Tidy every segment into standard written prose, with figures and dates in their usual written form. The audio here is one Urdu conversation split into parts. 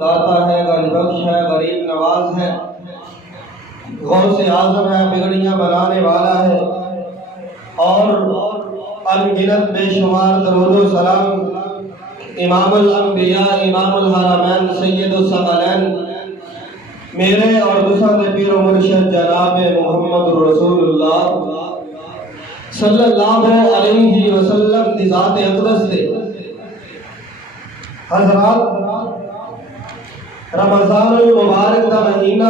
داتا ہے، گنج بخش ہے، غریب نواز ہے، غوث اعظم ہے، بگڑیاں بنانے والا ہے، اور انگنت بے شمار درود و سلام امام الانبیاء امام الحرمین سید الثقلین میرے اور دوسرے پیر و مرشد جناب محمد رسول اللہ صلی اللہ علیہ وسلم دی ذات اقدس دے حضرات، رمضان المبارک دا مہینہ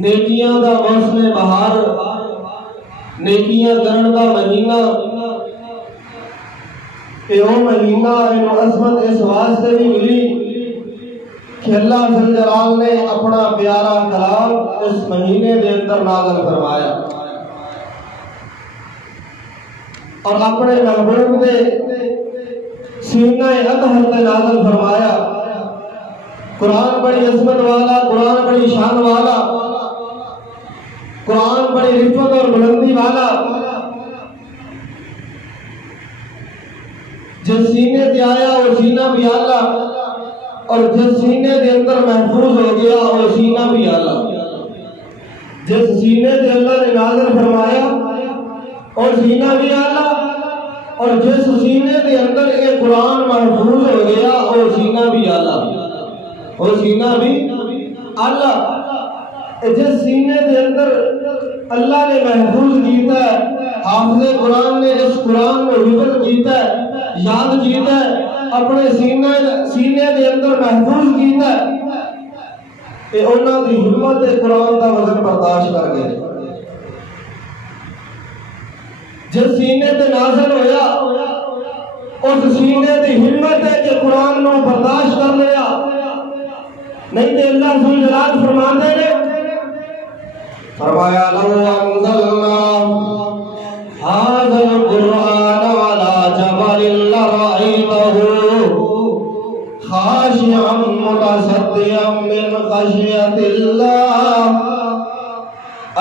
نیکیاں دا موسم بہار، نیکیاں کرن دا مہینہ، کہ وہ مہینہ انہوں عظمت اس واسطے بھی ملی کہ اللہ ذوالجلال نے اپنا پیارا کلام اس مہینے دے اندر نازل فرمایا اور اپنے محبوب دے سینہ اطہر تے نازل فرمایا۔ قرآن بڑی عظمت والا، قرآن بڑی شان والا، قرآن بڑی رفت اور بلندی والا، جس سینے تے آیا وہ سینہ بھی آلہ، اور جس سینے دے اندر محفوظ ہو گیا وہ سینہ بھی آلہ۔ جس سینے تے اللہ نے نازل فرمایا اور سینہ بھی آلہ، اور جس سینے دے اندر یہ قرآن محفوظ ہو گیا وہ سینہ بھی آلہ، وہ سینہ بھی آلہ۔ جس سینے دے اندر اللہ نے محفوظ کیتا ہے، حافظ قرآن نے اس قرآن کو حفظ کیتا ہے، یاد کیتا ہے، اپنے سینے دے اندر محفوظ کیتا ہے، کہ انہاں دی ہمت قرآن کا وزن برداشت کر گئے۔ جس سینے تے نازل ہویا اس سینے دی ہمت ہے کہ قرآن نو برداشت کر لیا، نہیں تے اللہ ذوالجلال فرماتے نے، فرمایا لو انزلنا هذا القرآن على جبل لرأيته خاشعا متصدعا من خشية الله۔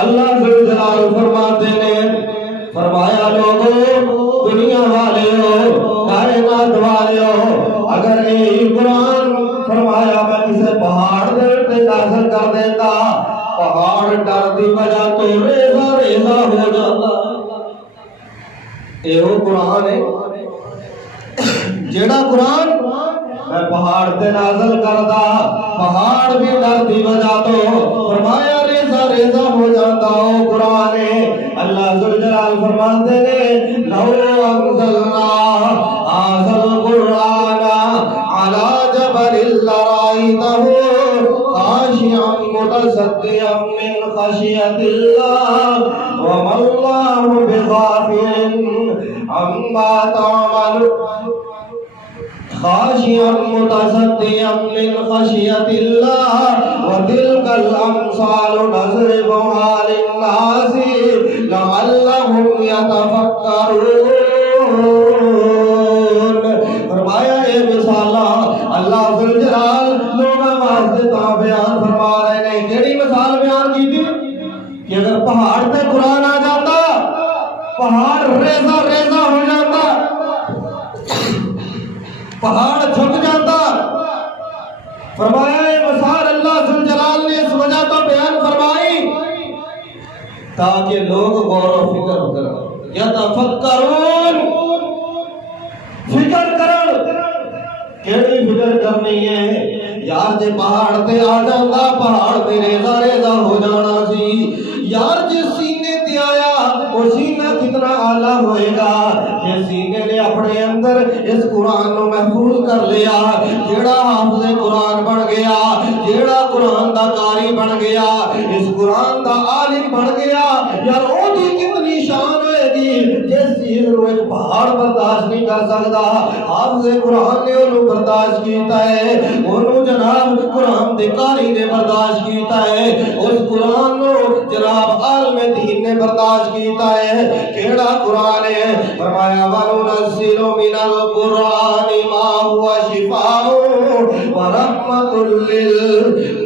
اللہ ذوالجلال فرماتے نے، فرمایا لوگو، دنیا والے ہو، کائنات والے ہو، اگر یہ قرآن فرمایا میں اسے پہاڑ دے نازل کر دیتا، پہاڑ ڈر دی وجہ تو ریزہ ریزہ ہو جاتا۔ یہ وہ قرآن ہے جیڑا قرآن میں پہاڑ تے نازل کردا، پہاڑ بھی ڈر دی وجہ تو فرمایا ریزہ ریزہ ہو جاتا۔ وہ قرآن ہے۔ اللہ ذوالجلال فرماتے نے، لو انزلنا هذا القرآن على جبل لرأيته خاشعا متصدعا من خشية الله وما الله بغافل عما تعملون۔ خاشعا متصدعا من خشية الله وتلك الأمثال نضربها للناس لعلهم يتفكرون۔ فرمایا یہ مثال اللہ ذوالجلال لوگوں واسطے تا بیان فرما رہے ہیں۔ کیڑی مثال بیان کی تھی کہ اگر پہاڑ تے قرآن آ جاتا، پہاڑ ریزہ ریزہ ہو جاتا، پہاڑ جھک جاتا۔ فرمایا یہ مثال اللہ ذوالجلال نے اس وجہ تو بیان فرمائی تاکہ لوگ غور و فکر کریں، یتفکرون، فکر کرن۔ کیڑی فکر کرنی ہے؟ یار جے پہاڑ تے آ جاتا، پہاڑ تے ریزہ ریزہ ہو جانا سی۔ یار جس سینے تے آیا وہ سینہ کتنا اعلیٰ ہوئے گا، جس سینے نے اپنے اندر اس قرآن کو محفوظ کر لیا، جیڑا حافظ قرآن بن گیا، جیڑا قرآن دا قاری بن گیا، اس قرآن دا عالم بن گیا، یار او دی کتنی شان ہوئے گی جس چیز کو ایک پہاڑ برداشت نہیں کر سکتا۔ حافظ قرآن نے انہوں برداشت کیتا ہے، انہوں جناب قرآن دے قاری نے برداشت کیتا ہے، اس قرآن کو جناب عالم دین نے برداشت کیتا ہے۔ کیڑا قرآن ہے؟ فرمایا وَنُنَزِّلُ مِنَ الْقُرْآنِ مَا هُوَ شِفَاءٌ وَرَحْمَةٌ لِّلْمُؤْمِنِينَ۔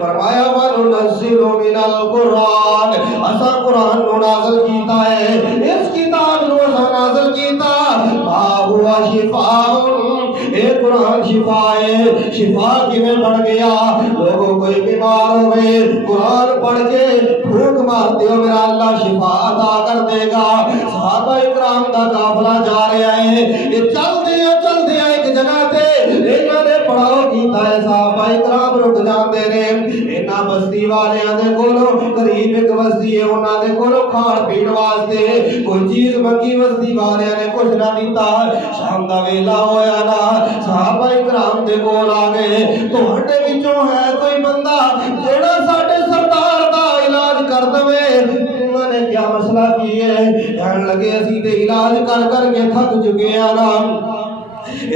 فرمایا وَنُنَزِّلُ مِنَ الْقُرْآنِ، اسا قرآن کو نازل کیتا ہے، اس کتاب کو نازل کیتا، ہوا شفاء، اے قرآن شفا ہے۔ شفا کیویں بن گیا؟ لوگوں کوئی بیمار ہوئے قرآن پڑھ کے پھونک مارتے ہو میرا اللہ شفا عطا کر دے گا۔ صحابہ اکرام دا قافلہ جا رہا ہے، یہ چلتے ہیں ایک جگہ تے انہاں نے پڑاؤ کیتا ہے، صحابہ اکرام رک جاندے نے۔ انہاں بستی والیاں دے کولوں قریب ایک بستی ہے، انہاں دے کولوں کھان پین واسطے کوئی چیز منگی، بستی والیاں نے کچھ نہ دیتا۔ شام دا ویلا ہویا نا، صحابہ اکرام دے کول آ گئے، تہاڈے وچوں ہے کوئی بندہ جیڑا ساڈے سردار دا علاج کر دے؟ انہوں نے کیا مسئلہ کی ہے؟ کہنے لگے اسی تے علاج کر کے تھک چکے ہیں نا،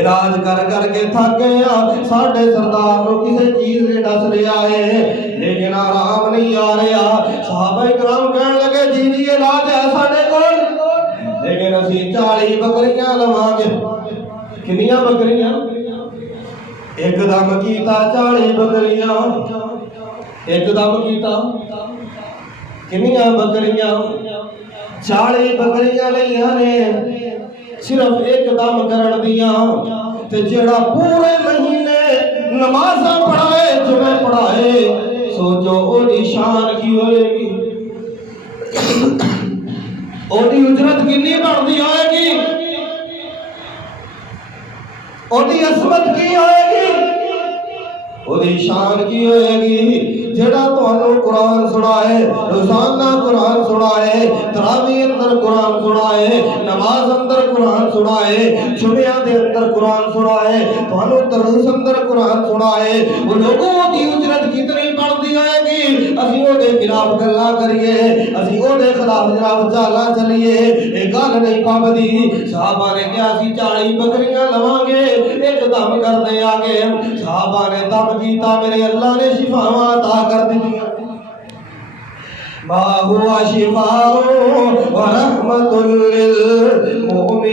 علاج کر کے تھک گئے ہیں، ساڈے سردار نو کسی چیز نے ڈس لیا ہے لیکن آرام نہیں آ رہا۔ صحابہ کرام کہنے لگے جی جی علاج ہے ساڈے کول، لیکن اسی 40 بکریاں لواں گے۔ کنیاں بکریاں؟ ایک دم کیتا 40 بکریاں، ایک دم کیتا کنیاں بکریاں؟ 40 بکریاں لئیاں نے صرف ایک دم کرن دیاں، تے جیڑا پورے مہینے نمازاں پڑھائے جمعہ پڑھائے سوچو او دی شان کی ہوئے گی، او دی اجرت کنی بڑھدی ہوئے گی، او دی عظمت کی ہوئے گی، او دی شان کی ہوئے گی۔ جڑا تانوں قرآن سنائے، روزانہ قرآن سنائے، تراویح اندر قرآن سنائے، نماز اندر قرآن سنائے، جمعہ دے اندر قرآن سنائے، تانوں دروس اندر قرآن سنائے، وہ لوگوں دی اجرت کتنی بڑھدی ہوئے گی۔ اسی او دے خلاف گلاں کریے، اسی او دے خلاف جناب چالاں چلیے، اے گل نہیں پابدی۔ صحابہ نے کہا اسی 40 بکریاں لواں گے، ایک دم کر دے آگے۔ صحابہ نے دم کیتا، میرے اللہ نے شفاواں عطا کر دی۔ ما ہوا شفاء ورحمۃ للمؤمنین۔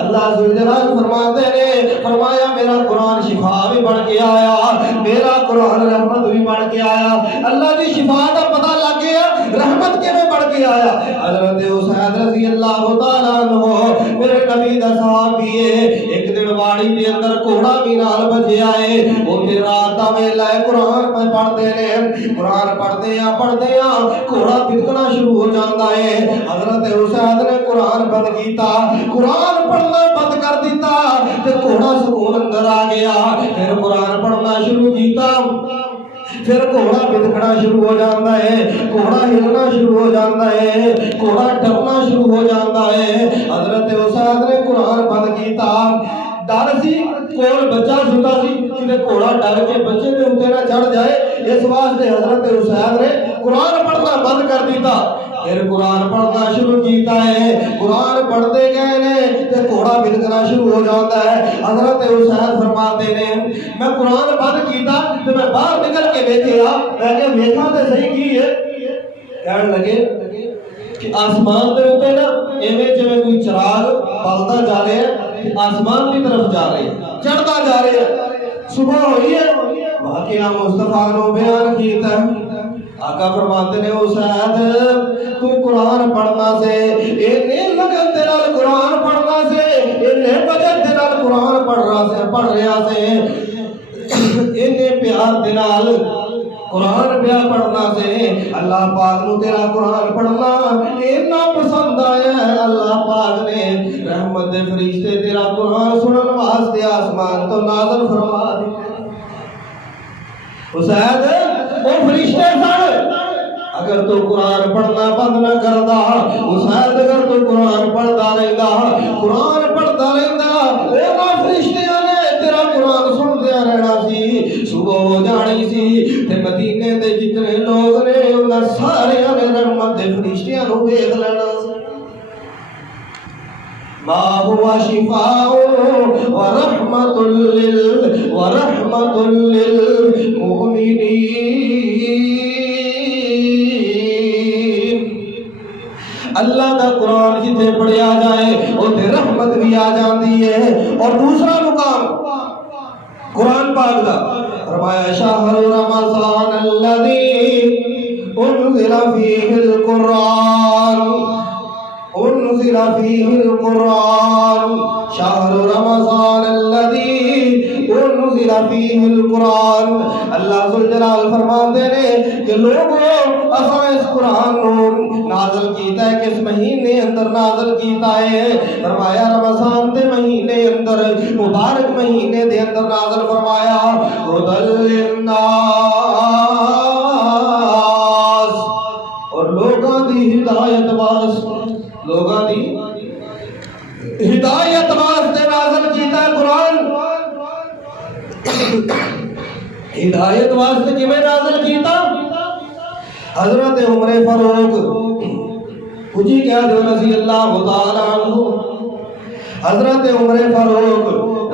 اللہ ذوالجلال فرماتے ہیں، فرمایا میرا قرآن شفا بھی بن کے آیا، میرا قرآن رحمت بھی بن کے آیا۔ اللہ دی شفا کا پتہ لگ گیا، رحمت کے میں بڑھ کے آیا۔ حضرت حسین رضی اللہ تعالیٰ عنہ میرے نبی دا صحابی ہے، ایک دن واڑی دے اندر کوڑا بھی نال بجے آئے، وہ پھر رات دا ویلا ہے، قرآن پہ پڑھتے ہیں، قرآن پڑھتے ہیں کوڑا پھٹکنا شروع ہو جاتا ہے۔ حضرت حسین نے قرآن بند کیتا، قرآن پڑھنا بند کر دیتا تے کوڑا سکون اندر آ گیا۔ پھر قرآن پڑھنا شروع کیتا، پھر گھوڑا بھٹکنا شروع ہو جاتا ہے، گھوڑا ہلنا شروع ہو جاتا ہے، گھوڑا ڈرنا شروع ہو جاتا ہے۔ حضرت حسین نے قرآن بند کیتا، ڈر سی کول بچہ ستا سی کہ گھوڑا ڈر کے بچے کے اوتے نہ چڑھ جائے، اس واسطے حضرت حسین نے قرآن پڑھنا بند کر دیتا۔ پھر قرآن پڑھنا شروع کیتا ہے، قرآن پڑھتے گئے نے تے گھوڑا بھٹکنا شروع ہو جاتا ہے۔ حضرت حسین فرماتے نے میں قرآن بند کیتا تے میں باہر نکل کے ویکھیا، میں کہ ویکھاں تے صحیح کی ہے؟ کہنے لگے کہ آسمان دے اوتے نا ایویں جویں کوئی چراغ بلدا جا رہا ہے، آسمان کی طرف جا رہے ہیں، چڑھتا جا رہے ہیں۔ صبح ہوئی ہے، واقعہ مصطفیٰ نے بیان کیتا ہے۔ آقا فرماتے نے حسین تو قرآن پڑھنا سے اینے لگن دے نال قرآن پڑھنا سے اینے وجن دے نال قرآن پڑھ رہا سے اینے پیار دے نال قرآن پیا پڑھنا سے اللہ پاک نو تیرا قرآن پڑھنا اتنا پسند آیا ہے۔ اللہ پاک نے رحمت دے فرشتے تیرا قرآن سنن واسطے آسمان تو نازل فرما دیے۔ حسین وہ فرشتے سن، اگر تو قرآن پڑھنا بند نہ کردا، حسین اگر تو قرآن پڑھتا رہتا، قرآن پڑھتا رہتا، وہ فرشتیاں نے تیرا قرآن سنتے رہنا سی، صبح ہو جانی سی تے مدینے دے جتنے لوگ نے انہاں سارے نے رحمت دے فرشتیاں نو ویکھ لینا سی۔ ما ہوا شفاء ورحمۃ للمؤمنین۔ اللہ دا قرآن جتنے پڑھیا جائے اوتھے رحمت بھی آ جاندی ہے۔ اور دوسرا مقام قرآن پاک دا فرمایا شہر رمضان الذی انزل فیہ القرآن انزل فیہ القرآن شہر رمضان الذی انزل فیہ القرآن. اللہ ذوالجلال فرماتے ہیں کہ لوگوں اساں اس قرآن نو نازل کیتا ہے کس مہینے اندر نازل کیتا ہے؟ فرمایا رمضان دے مہینے اندر، مبارک مہینے دے اندر نازل فرمایا. ہدی للناس، اور لوگاں دی ہدایت واسطے، لوگاں دی ہدایت واسطے نازل کیتا ہے قرآن. ہدایت واسطے کیویں نازل کیتا؟ حضرت عمر فاروق کچھ کہہ دو رضی اللہ تعالی عنہ. حضرت عمر فاروق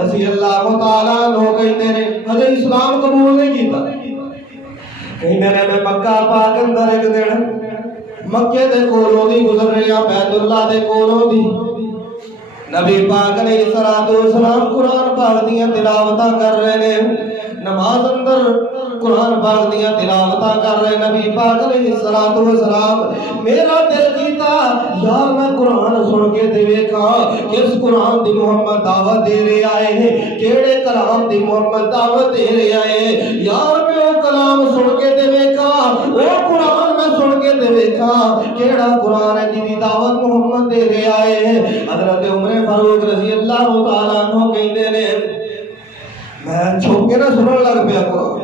رضی اللہ تعالی عنہ کہتے ہیں ہجے اسلام قبول نہیں کیتا. کہتے ہیں میں مکہ پاک اندر ایک دن مکے دے کولوں دی گزر رہا، بیت اللہ دے کولوں دی. نبی پاک علیہ الصلوۃ والسلام قرآن پاک دیاں تلاوتاں کر رہے ہیں، نماز اندر قرآن پاک دیاں تلاوتاں کر رہے. نبی پاک علیہ الصلوۃ والسلام میرا دل کیتا یار میں قرآن سن کے تے ویکھاں کس قرآن دی محمد دعوت دے رہے آئے ہیں، کیڑے کلام دی محمد دعوت دے رہے آئے. یار میں وہ کلام سن کے تے ویکھاں، وہ قرآن میں سن کے تے ویکھاں کیڑا قرآن ہے جی دی دعوت محمد دے رہے آئے ہیں. حضرت عمر فاروق رضی اللہ تعالیٰ عنہ کہتے ہیں میں چھپ کے نہ سنن لگ پیا قرآن.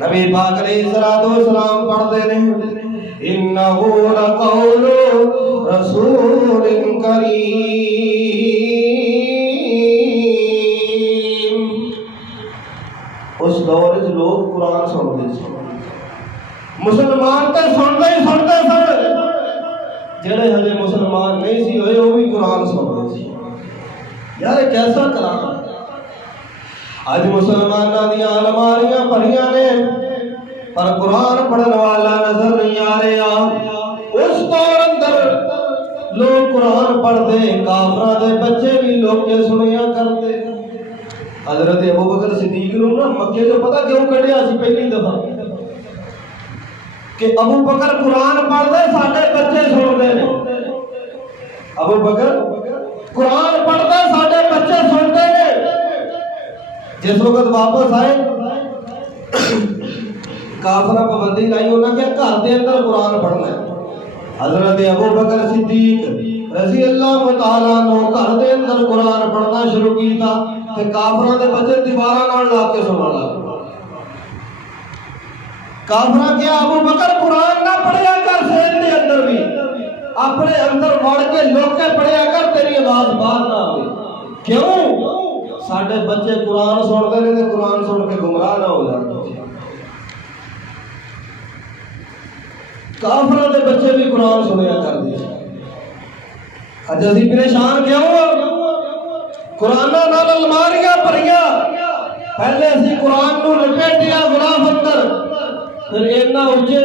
نبی پاک علیہ الصلوۃ والسلام پڑھتے ہیں انہ لقول رسول کریم. اس دور وچ لوگ قرآن سنتے سن، مسلمان تے سنتے ہی سنتے سن، جڑے ہلے مسلمان نہیں سی ہوئے وہ بھی قرآن سنتے سی. یار کیسا کلام! اج مسلمانوں دیاں الماریاں بھریاں نے پر قرآن پڑھن والا نظر نہیں آ رہا. اس دور اندر لوگ قرآن پڑھتے، کافراں دے بچے بھی لوگ کے سنیا کرتے. حضرت ابوبکر صدیق نو نا مکے تو پتہ کیوں کڈیا سی پہلی دفعہ کہ ابو بکر قرآن پڑھتے ساڈے بچے سنتے ہیں. ابو بکر قرآن پڑھتے ساڈے بچے سنتے ہیں. جس وقت واپس آئے کافرہ پابندی لائی انہوں نے کہا گھر دے اندر قرآن پڑھنا ہے. حضرت ابو بکر صدیق رضی اللہ تعالیٰ عنہ گھر دے اندر قرآن پڑھنا شروع کیتا تے کافرہ دے بچے دیواراں نال لا کے سنن لگ. کافرہ کیا ابو بکر قرآن نہ پڑھیا کر سین دے اندر بھی، اپنے اندر وڑ کے لوگ کے پڑھیا کر تیری آواز باہر نہ آئے. کیوں؟ ساڈے بچے قرآن سنتے ہیں تے قرآن سن کے گمراہ نہ ہو جاتے. کافروں دے بچے بھی قرآن سنیا کر دیا. اج اسی پریشان کیوں؟ قرآن نال الماریاں بھریاں. پہلے اسی قرآن نو لپیٹیا غلاف اندر، پھر اتنا اٹھے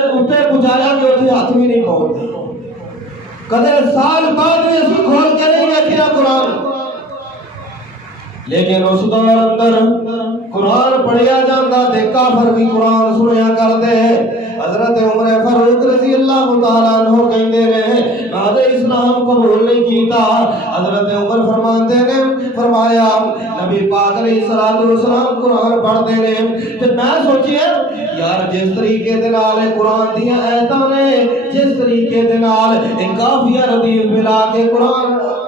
پہنچایا کہ اتنے ہاتھ بھی نہیں پہنچتے. کدے سال بعد بھی اسی کھول کے نہیں دیکھیا قرآن. لیکن اس دور اندر قرآن پڑھیا جاتا تے کافر بھی قرآن سنیا کرتے. حضرت عمر فاروق رضی اللہ تعالیٰ عنہ کہتے رہے میں اسلام قبول نہیں کیتا. حضرت عمر فرماتے نے فرمایا نبی پاک علیہ الصلوۃ والسلام قرآن پڑھتے ہیں تے میں سوچیا یار جس طریقے دے نال قرآن دیاں آیتاں نے، جس طریقے دے نال کافیہ ردیف ملا کے قرآن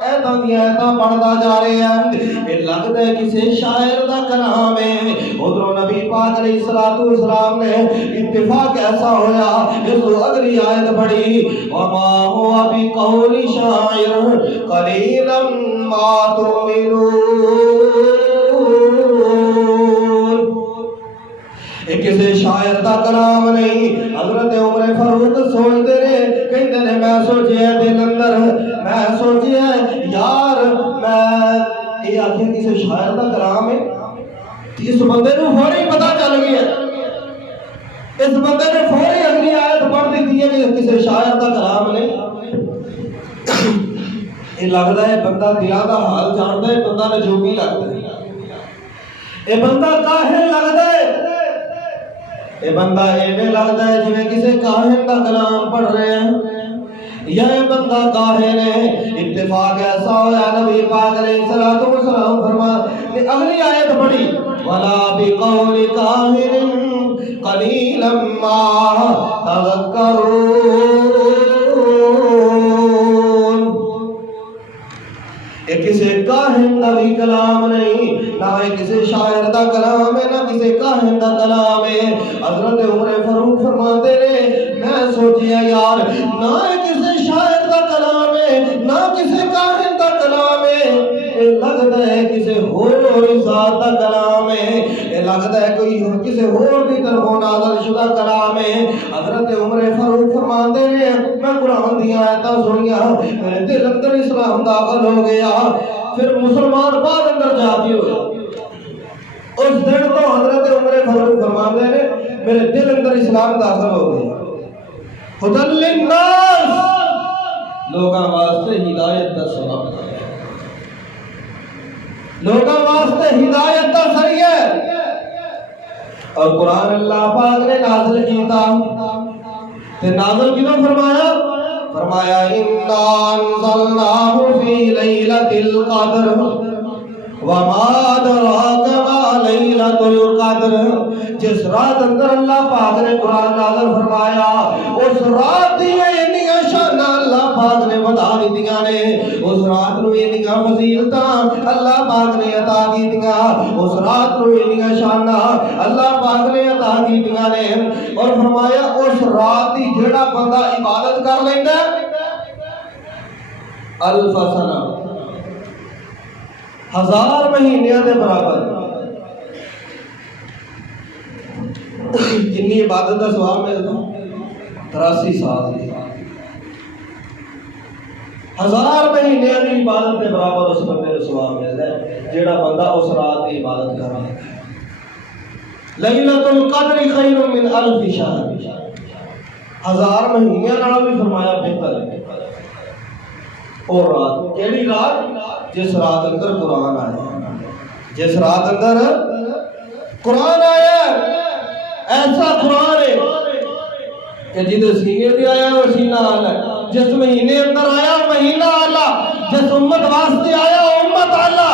آیتاں دیاں آیتاں پڑھدا جا رہے ہیں، یہ لگتا ہے کسی شاعر دا کلام ہے. ادھروں نبی پاک علیہ الصلوۃ والسلام نے اتفاق ایسا ہویا اس کو اگلی آیت پڑھی وما هو بقول شاعر قلیلا ما تؤمنون. یہ کسی شاعر دا کلام نہیں. حضرت عمر فاروق سوچتے رہے کہتے ہیں میں سوچیا دل اندر میں سوچیا یار میں یہ آخر کسی شاعر دا کلام ہے. اس بندے کو فوری پتہ چل گیا، اس بندے نے فوری اگلی آیت پڑھ دیتی ہے کہ کسی شاعر دا کلام نہیں. یہ لگتا ہے بندہ دلا دا حال جانتا ہے، بندہ نے جو بھی لگتا ہے یہ بندہ کاہن لگتا ہے. یہ بندہ ایویں لگتا ہے جویں کسی کاہن دا کلام پڑھ رہے ہیں. یہ بندہ کاہن ہے. اتفاق ایسا ہوا نبی پاک علیہ الصلوۃ والسلام فرماتے اگلی آیت پڑھی ولا بقول کاہن قلیلا ما تذکرون. یہ کسی کاہن کا بھی کلام نہیں، نہ کسی شاعر کا کلام ہے، نہ کسی کاہن کا کلام ہے. حضرت عمر فاروق فرماتے ہیں میں سوچیا یار نہ کسی شاعر کا کلام ہے نہ کسی کاہن کا کلام ہے، یہ لگتا ہے کسی اور ذات کا کلام ہے، یہ لگتا ہے کوئی کسی اور کی طرفوں نازل شدہ کلام ہے. حضرت عمر فاروق فرماتے ہیں میں قرآن دی آیتاں سنیا میرے دل اندر اسلام داخل ہو گیا. پھر مسلمان بعد اندر جاتی ہو اس دن تو حضرت عمر فاروق فرماتے ہیں میرے دل اندر اسلام داخل ہو گیا. ہدی للناس لوگاں واسطے ہدایت دا سبب، لوگاں واسطے ہدایت دا ذریعہ. اور قرآن اللہ پاک نے نازل کیتا تے نازل کیوں فرمایا؟ فرمایا انا انزلناہ فی لیلۃ القدر وما ادراک ما لیلۃ القدر. جس رات اندر اللہ پاک نے قرآن نازل فرمایا اس رات دی انیاں شاناں اللہ پاک نے بتا دتیاں نے، اس رات نو انیاں فضیلتاں اللہ پاک نے عطا کیتیاں، اس رات نو انیاں شاناں اللہ پاک نے عطا کیتیاں نے. اور فرمایا اس رات دی جڑا بندہ عبادت کر لیندا الف سنہ 1000 مہینیاں دے برابر جنی عبادت کا ثواب ملتا 83 سال دی 1000 مہینے کی عبادت کے برابر اس بندے کو ثواب ملتا ہے جیڑا بندہ اس رات کی عبادت کر رہا ہے. لیلۃ القدر خیر من الف شہر 1000 مہینے نال بھی فرمایا بہتر ہے. اور رات کیڑی رات؟ جس رات اندر قرآن آیا، جس رات اندر قرآن آیا. ایسا قرآن ہے کہ جدے سینے بھی آیا وہ سینہ آلہ، جس مہینے اندر آیا مہینہ آلہ، جس امت واسطے آیا امت آلہ،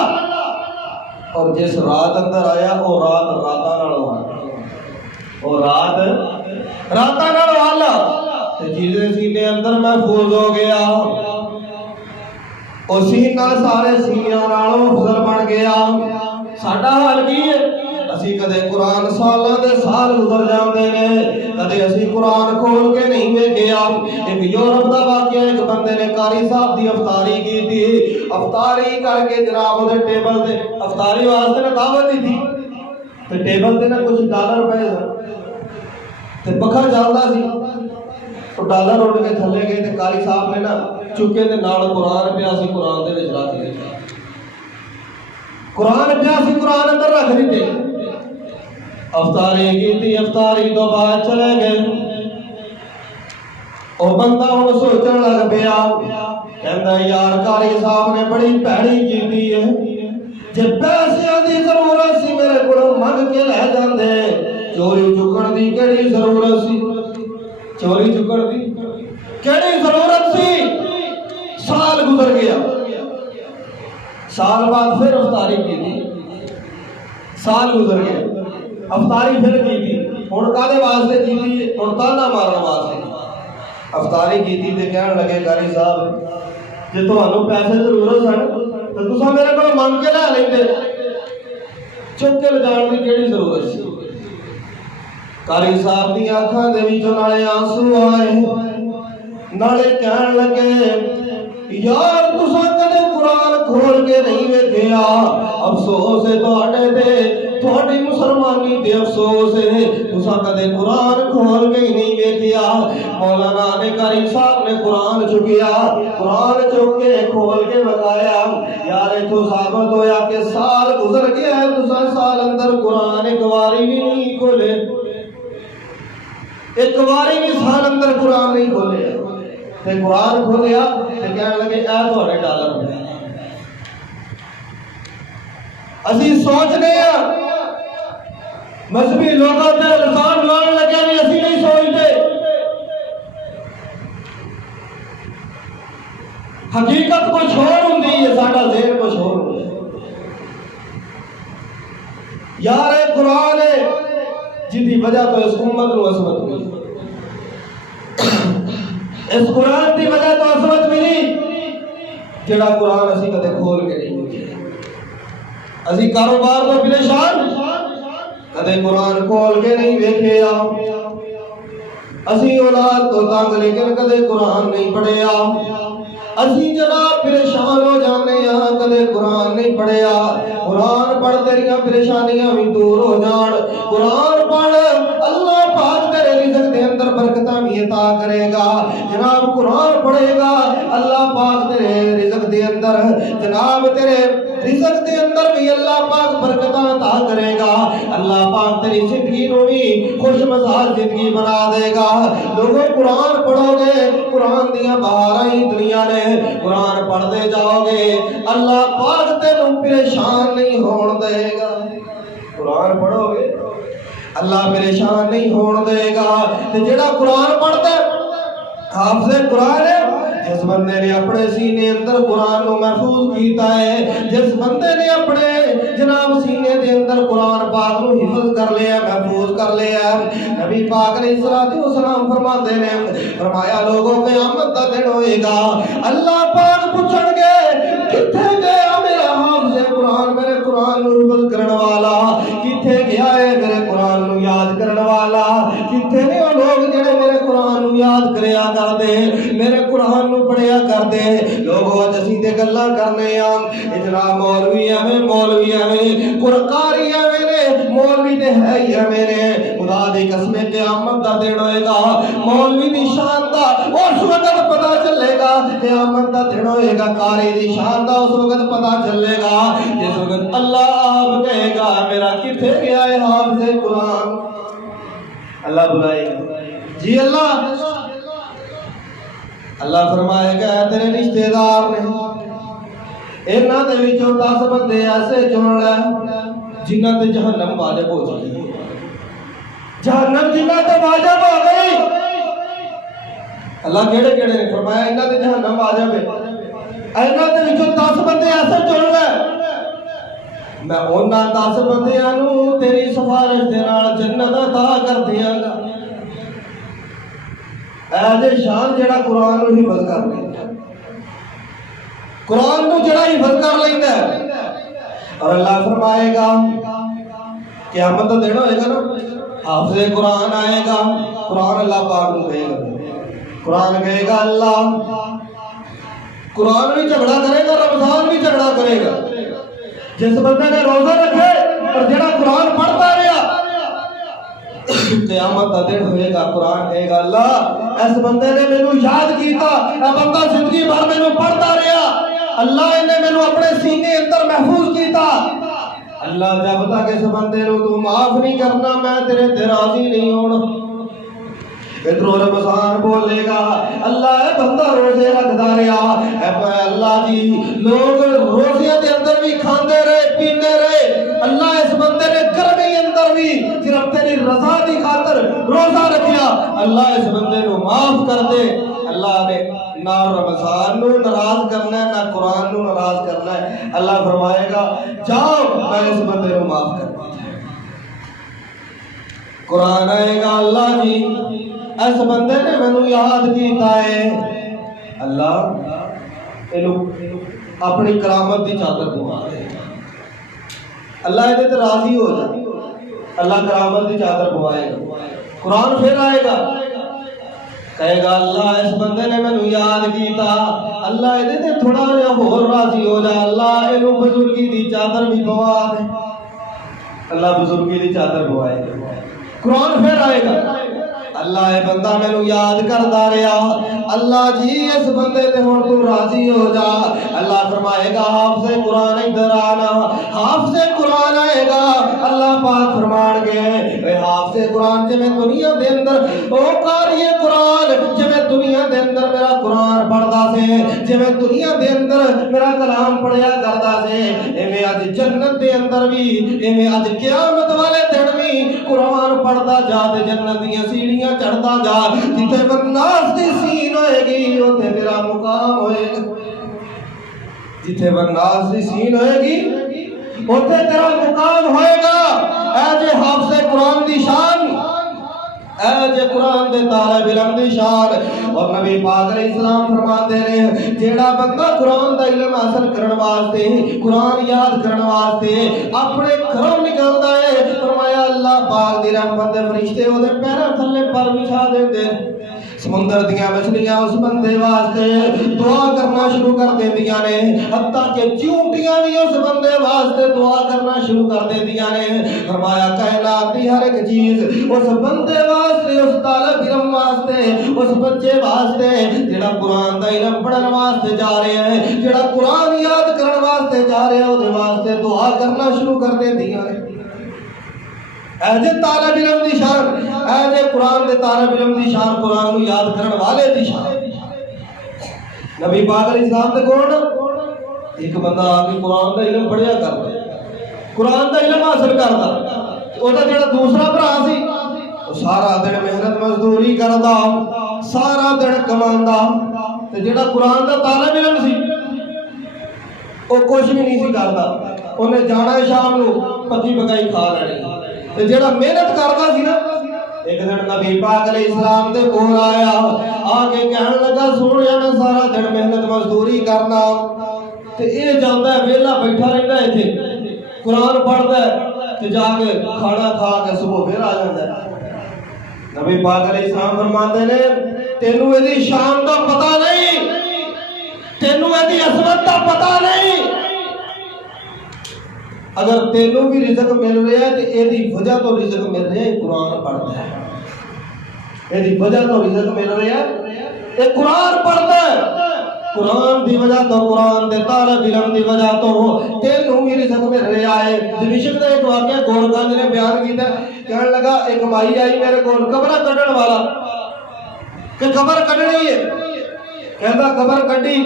اور جس رات اندر آیا وہ رات راتاں نالوں آلہ، وہ رات راتاں نالوں آلہ. جدے سینے اندر محفوظ ہو گیا اور سینہ سارے سینیاں نالوں افضل بن گیا. ساڈا حال کی ہے؟ اسی کدے قرآن سالاں دے سال گزر جاندے نے، کدے اسی قرآن کھول کے نہیں ویکھیا. ایک یورپ دا واقعہ، ایک بندے نے قاری صاحب دی افطاری کی تھی، افطاری کر کے جناب وہ ٹیبل تے افطاری واسطے نے دعوت دی تھی تے ٹیبل تے نا کچھ ڈالر پے تے پکھا چلدا سی، تو ڈالر اڑ کے تھلے گئے تے قاری صاحب نے نا چکے تے نال قرآن پیا سی، قرآن دے وچ رکھ دتا، قرآن پیا سی قرآن اندر رکھ دیتے. افطاری کی تھی، افطاری تو بعد چلے گئے. اور بندہ ہوں سوچن لگ پیا کہندا یار قاری صاحب نے بڑی پیڑی کیتی ہے، جب پیسے دی ضرورت سی میرے کو منگ کے لے جاندے، چوری چکن دی کیڑی ضرورت سی، چوری چکن دی کیڑی ضرورت سی. سال گزر گیا، سال بعد پھر افطاری کی تھی، سال گزر گیا، افطاری پھر کی تھی. ہوں کالے واسطے کی تھی؟ ہوں تانا مارن واسطے. افطاری کی تھی تے کہن لگے قاری صاحب جے تانوں پیسے ضرورت سن تے تساں میرے کول منگ کے لے لیندے، چک کے لجان دی کیڑی ضرورت سی. قاری صاحب دی آنکھاں دے وچوں نالے آنسو آئے، نالے کہن لگے یار تساں کدے قرآن کھول کے نہیں ویکھیا، افسوس ہے تواڈے تے، تواڈی مسلمانی تے افسوس ہے، تساں کدے قرآن کھول کے ہی نہیں ویکھیا. مولانا نے قاری صاحب نے قرآن چکیا، قرآن چک کے کھول کے بتایا یار ایتھوں ثابت ہویا کہ سال گزر گیا ہے، تساں سال اندر قرآن ایک واری بھی نہیں کھولے، ایک واری بھی سال اندر قرآن نہیں کھولے. تے قرآن کھولیا تے کہنے لگے اے تھوڑے ڈالر نے. اسی سوچنے ہیں مذہبی لوگوں تے الزام لانے لگے بھی اسی نہیں سوچتے. حقیقت کچھ اور ہوندی ہے، ساڈا ذہن کچھ اور ہوندا ہے۔ یار اے قرآن ہے جن کی وجہ تو اس امت کو عصمت ملی، اس قرآن کی وجہ تو عصمت ملی جڑا قرآن اسی کدے کھول کے نہیں دیکھے۔ اسی کاروبار تو پریشان کدے قرآن کھول کے نہیں دیکھے، اسی اولاد تو تنگ لیکن کدے قرآن نہیں پڑھیا، اسی جناب پریشان ہو جانے ہاں کدے قرآن نہیں پڑھیا۔ قرآن پڑھ تیریاں پریشانیاں بھی دور ہو جان، قرآن پڑھ اللہ پاک تیرے رزق دے اندر برکتاں بھی عطا کرے گا۔ جناب قرآن پڑھے گا اللہ پاک تیرے رزق دے اندر، جناب تیرے رزق دے اندر بھی اللہ پاک برکتاں عطا کرے گا، اللہ پاک تیری زندگی نو بھی خوش مزاج زندگی بنا دے گا۔ لوگوں قرآن پڑھو گے، قرآن دیاں بہاراں ہی دنیا نے، قرآن پڑھتے جاؤ گے اللہ پاک تینوں پریشان نہیں ہون دے گا۔ قرآن پڑھو گے اللہ پریشان نہیں ہون دے گا۔ تے جڑا قرآن پڑھتا ہے حافظ قرآن ہے، جس بندے نے اپنے سینے اندر قرآن کو محفوظ کیتا ہے، جس بندے نے اپنے جناب سینے دے اندر قرآن پاک کو حفظ کر لیا، محفوظ کر لیا۔ نبی پاک علیہ السلام فرماتے ہیں، فرمایا لوگوں قیامت کا دن ہوئے گا، اللہ پاک پوچھن گے کتھے گیا میرا حافظ قرآن، میرے قرآن کو حفظ کرنے والا کتھے گیا ہے، میرے قرآن کو یاد کرنے والا کتھے نے؟ وہ لوگ جڑے میرے قرآن کو یاد کریا کر دے، میرے قرآن کو پڑھیا کر دے۔ لوگوں اسی تے گلاں کرنے آ اتنا مولوی ایویں مولوی ایویں قرآن ایویں نے، مولوی تے ہے ہی ایویں نے۔ خدا دی قسم قیامت دا دن ہوئے گا، مولوی دی شان دا اس وقت پتہ چلے گا، قیامت دا دن ہوئے گا قاری دی شان دا اس وقت پتہ چلے گا جس وقت اللہ آپ کہے گا میرا کتھے گیا ہے حافظ قرآن۔ اللہ بلائے گا جی اللہ فرمائے گا تیرے رشتہ دار نے، انہاں دے وچوں 10 بندے ایسے چن لے جنہاں تے جہنم واجب ہو جائے، جہنم جنہاں تے واجب ہو گئی۔ اللہ کیڑے کیڑے نے فرمایا انہاں تے جہنم واجب ہے، انہاں دے وچوں 10 بندے ایسے چن لے میں انہاں 10 بندیاں نوں تیری سفارش دے نال جنت عطا کر دیاں گا۔ اے شان جڑا قرآن نو حفظ کر لیندا، قرآن نو جڑا حفظ کر لیندا اور اللہ فرمائے گا قیامت کا دن ہوئے گا نا، حافظ قرآن آئے گا، قرآن اللہ پاک کو کہے گا، قرآن کہے گا اللہ، قرآن بھی جھگڑا کرے گا، رمضان بھی جھگڑا کرے گا۔ جس بندے نے روزہ رکھے اور جڑا قرآن پڑھتا رہا قیامت کا دن ہوئے گا، قرآن کہے گا اللہ اس بندے نے مینوں یاد کیتا، اے بندہ زندگی بھر مینوں پڑھتا رہا، اللہ نے مینوں اپنے سینے اندر محفوظ کیتا۔ اللہ جب تک اس بندے نوں تو معاف نہیں کرنا میں تیرے تے راضی نہیں ہونا۔ ادھر رمضان بولے گا اللہ اے بندہ روزے رکھدا رہا، اے اللہ جی لوگ روزے دے اندر بھی کھاندے رہے پیندے رہے، اللہ اس بندے نے گرمی اندر بھی صرف تیری رضا دی خاطر روزہ رکھیا، اللہ اس بندے نو معاف کر دے۔ اللہ نے نہ رمضان نو ناراض کرنا ہے نہ قرآن نو ناراض کرنا ہے۔ اللہ فرمائے گا جاؤ میں اس بندے نو معاف کر دیا۔ قرآن آئے گا اللہ جی اس بندے نے مینوں یاد کیتا ہے، اللہ اینو اپنی کرامت دی چادر پوا دے، اللہ یہ راضی ہو جائے، اللہ کرامت دی چادر پوائے گا۔ قرآن پھر آئے گا کہے گا اللہ اس بندے نے مینوں یاد کیتا، اللہ یہ تھوڑا جہا ہور راضی ہو جائے، اللہ اینو بزرگی دی چادر بھی پوا دے، اللہ بزرگی دی چادر پوائے گا۔ قرآن پھر آئے گا اللہ اے بندہ مینوں یاد کردا رہا، اللہ جی اس بندے تے ہن تو راضی ہو جا۔ اللہ فرمائے گا حافظ قرآن ادھر آنا، حافظ قرآن آئے گا، اللہ پاک فرمان گے اے حافظ قرآن جے میں دنیا دے اندر او قاری قرآن جے میں دنیا دے اندر میرا قرآن پڑھدا سے، جے میں دنیا دے اندر میرا کلام پڑھیا کردا سے، ایویں اج جنت دے اندر بھی، ایویں اج قیامت والے دن بھی قرآن پڑھدا جا تے جنت دیاں سیڑھیاں چڑھتا جا، جتے بناس دی سین ہوئے گی اوتے میرا مقام ہوئے گا۔ جتھے والناس دی سین ہوئے گی اتنے تیرا مقام ہوئے گا۔ اے جے حافظ قرآن دی شان، اے جے قرآن دے طالب علم دی شان۔ اور نبی پاک علیہ السلام فرماتے ہیں جیڑا بندہ قرآن دا علم حاصل کرن واسطے، قرآن یاد کرن واسطے اپنے گھروں نکلدا ہے، فرمایا اللہ پاک دی رحمت دے فرشتے او دے پیراں تھلے پر بچھا دیندے، سمندر دیاں مچھلیاں اس بندے واسطے دعا کرنا شروع کر دیندیاں نے، حتیٰ کہ چونٹیاں بھی اس بندے واسطے دعا کرنا شروع کر دیندیاں نے۔ فرمایا کائنات دی ہر ایک چیز اس بندے واسطے، اس طالب علم واسطے، اس بچے واسطے جڑا قرآن دا علم پڑھن واسطے جا رہے ہیں، جڑا قرآن یاد کرن واسطے جا رہے ہیں، او دے واسطے دعا کرنا شروع کر دیندیاں نے۔ اے جے طالب علم دی شان، اے جے قرآن دے طالب علم دی شان، قرآن کو یاد کرن والے دی شان۔ نبی پاک علیہ السلام دے کول ایک بندہ آ کے قرآن دا علم پڑھیا کردا، قرآن دا علم حاصل کردا، او دا جڑا دوسرا بھرا سی او سارا دن محنت مزدوری کردا، سارا دن کماندا، تے جڑا قرآن دا طالب علم سی او کچھ بھی نہیں سی کردا، اونے جانا ہے شام نو پکی پکائی کھا لینی۔ تے جڑا محنت کردا سی نا، ایک دن نبی پاک علیہ السلام دے کول آیا، آ کے کہن لگا سونیا میں سارا دن محنت مزدوری کرنا تے اے جاندا ہے ویلا بیٹھا رہندا ہے ایتھے قرآن پڑھدا ہے تے جا کے کھانا کھا کے صبح پھر آ جاندا ہے۔ نبی پاک علیہ السلام فرماتے نے تینوں ایدی شان دا پتہ نہیں، تینوں ایدی عظمت دا پتہ نہیں، اگر تینوں بھی رزق مل رہا ہے تو ایدی وجہ تو رزق مل رہا ہے قرآن پڑھتا ہے، ایدی وجہ تو رزق مل رہا ہے اے قرآن پڑھتا ہے، قرآن دی وجہ تو، قرآن دے طالب علم دی وجہ تو تینوں بھی رزق مل رہا ہے۔ دمشق دا ایک واقعہ گورکھانج نے بیان کیتا ہے، کہنے لگا ایک بھائی آئی میرے کول قبر کڈن والا کہ قبر کڈنی ہے، کہندا قبر کڈی،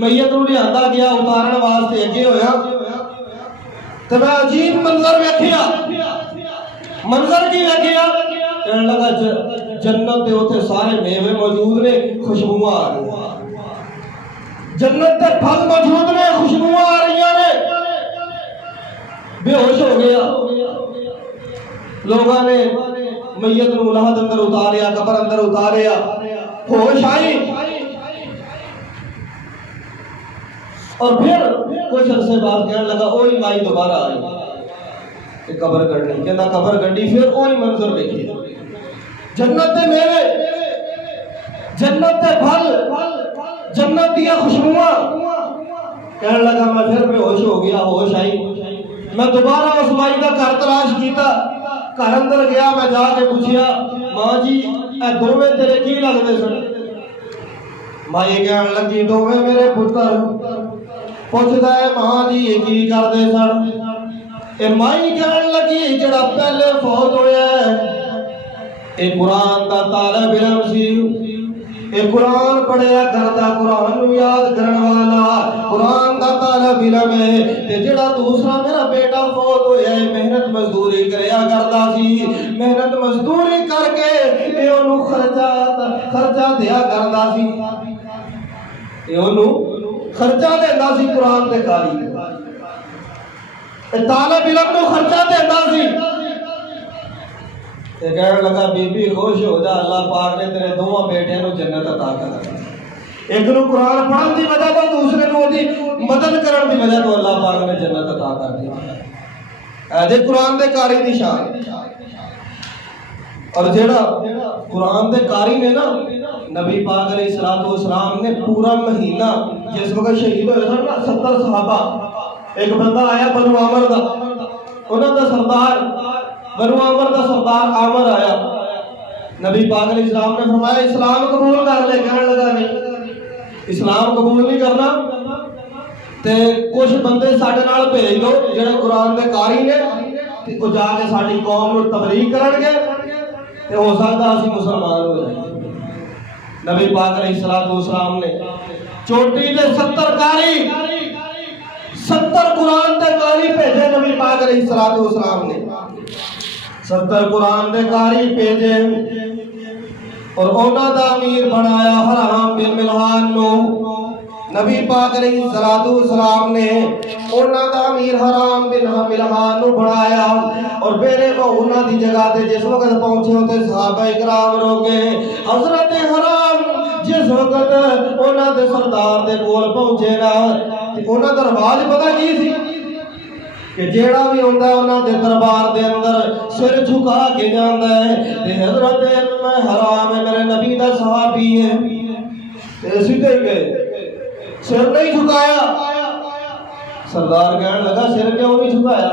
میت نوں لیندا گیا اتارن واسطے اگے ہویا تے میں عجیب منظر ویکھیا، منظر کی ویکھیا، کہنے لگا جنت دے اوتھے سارے میوے موجود نے، خوشبو آ رہی، جنت دے پھل موجود نے، خوشبو آ رہی نے، بے ہوش ہو گیا۔ لوگاں نے میت نوں لحد اندر اتاریا، قبر اندر اتاریا، ہوش آئی، اور پھر کچھ عرصے بعد کہنے لگا اوہی مائی دوبارہ آئی کہ قبر کڈنی، کہندا قبر کڈی، پھر اوہی منظر دیکھے، جنت دے میوے، جنت دے پھل، جنت دیا خوشبواں، کہنے لگا میں پھر بے ہوش ہو گیا، ہوش آئی، میں دوبارہ اس مائی دا گھر تلاش کیتا، گھر اندر گیا، میں جا کے پوچھیا ماں جی اے دوویں تیرے کی لگدے سن؟ مائی کہن لگی دوویں میرے پتر، پوچھدا ہے ماں جی یہ کی کردے سن؟ اے مائی کہن لگی جڑا پہلے فوت ہویا ہے اے قرآن دا طالب علم سی، اے قرآن پڑھیا کردا، قرآن نو یاد کرن والا، قرآن دا طالب علم ہے، تے جڑا دوسرا میرا بیٹا فوت ہویا ہے محنت مزدوری کریا کردا سی، محنت مزدوری کر کے اے اونوں خرچہ دیا کردا سی، اے اونوں خرچہ دیندا سی قرآن دے کاری، اے طالب علم نو خرچہ دیندا سی۔ تے کہنے لگا بی بی خوش ہو جا، اللہ پاک نے تیرے دوواں بیٹیاں نو جنت عطا کر دی، ایک نو قرآن پڑھن دی وجہ تو، دوسرے نو دی مدد کرن دی وجہ تو اللہ پاک نے جنت عطا کر دی۔ اے قرآن دے قاری دی شان، اور جیڑا قرآن دے قاری نے نا، نبی پاک علیہ السلام نے پورا مہینہ جس وقت شہید ہوئے سن نا 70 صحابہ، ایک بندہ آیا بنو عامر دا، انہاں دا سردار بنو عامر دا سردار عامر آیا، نبی پاک علیہ السلام نے فرمایا اسلام قبول کر لے، کہنے لگا نہیں اسلام قبول نہیں کرنا، تے کچھ بندے ساڈے نال بھیج دو جڑے قرآن دے قاری نے، تے او جا کے ساڈی قوم نو تبلیغ کرن گے تے ہو سکدا اسی مسلمان ہو جائیں۔ نبی پاک علیہ السلام نے چوٹی دے 70 قاری، 70 قرآن دے قاری بھیجے نبی پاک علیہ السلام نے، 70 قرآن دے قاری بھیجے اور انہاں دا امیر بنایا حرام بن ملحان نو۔ نبی پاک علیہ السلام نے انہاں دا امیر حرام بن ملحان نو بڑھایا اور میرے کو انہاں دی جگہ تے جس وقت پہنچے ہوتے صحابہ اکرام روکے حضرت حرام جس وقت انہاں دے سردار دے کول پہنچے نا انہاں دا رواج پتہ کی سی کہ جیڑا بھی ہوندا انہاں دے دربار دے اندر سر جھکا کے جاندا ہے تے حضرت حرام میرے نبی دا صحابی ہے تے سیدھے گئے سر نہیں جھکایا سردار کہنے لگا سر کیوں نہیں جھکایا